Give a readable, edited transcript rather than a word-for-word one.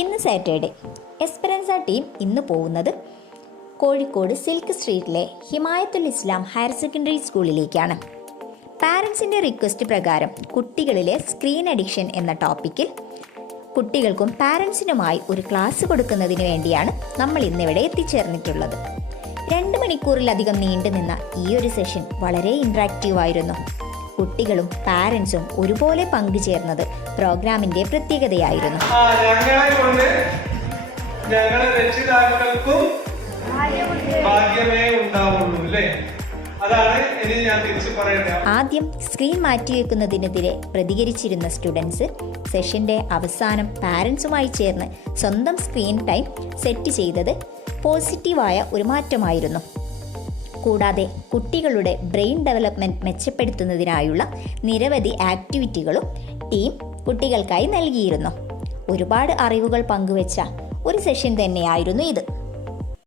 ഇന്ന് Saturday. Esperanza team ഇന്ന് പോകുന്നത് കോഴിക്കോട് സിൽക്ക് സ്ട്രീറ്റിലെ ഹിമായത്തുൽ ഇസ്ലാം ഹയർ സെക്കൻഡറി സ്കൂളിലേക്കാണ്. പാരൻസിൻ്റെ റിക്വസ്റ്റ് പ്രകാരം കുട്ടികളിലെ സ്ക്രീൻ അഡിക്ഷൻ എന്ന ടോപ്പിക്കിൽ കുട്ടികൾക്കും പാരൻസിനുമായി ഒരു ക്ലാസ് കൊടുക്കുന്നതിന് വേണ്ടിയാണ് നമ്മൾ ഇന്നിവിടെ എത്തിച്ചേർന്നിട്ടുള്ളത്. 2 മണിക്കൂറിലധികം നീണ്ടുനിന്ന ഈ ഒരു സെഷൻ വളരെ ഇൻട്രാക്റ്റീവ് ആയിരുന്നു. കുട്ടികളും പാരൻസും ഒരുപോലെ പങ്കുചേർന്നത് പ്രോഗ്രാമിന്റെ പ്രത്യേകതയായിരുന്നു. ആദ്യം സ്ക്രീൻ മാറ്റിവെക്കുന്നതിനെതിരെ പ്രതികരിച്ചിരുന്ന സ്റ്റുഡൻസ് സെഷന്റെ അവസാനം പാരൻസുമായി ചേർന്ന് സ്വന്തം സ്ക്രീൻ ടൈം സെറ്റ് ചെയ്തത് പോസിറ്റീവായ ഒരു മാറ്റമായിരുന്നു. കൂടാതെ കുട്ടികളുടെ ബ്രെയിൻ ഡെവലപ്മെൻറ്റ് മെച്ചപ്പെടുത്തുന്നതിനായുള്ള നിരവധി ആക്ടിവിറ്റികളും ടീം കുട്ടികൾക്കായി നൽകിയിരുന്നു. ഒരുപാട് അറിവുകൾ പങ്കുവെച്ച ഒരു സെഷൻ തന്നെയായിരുന്നു ഇത്.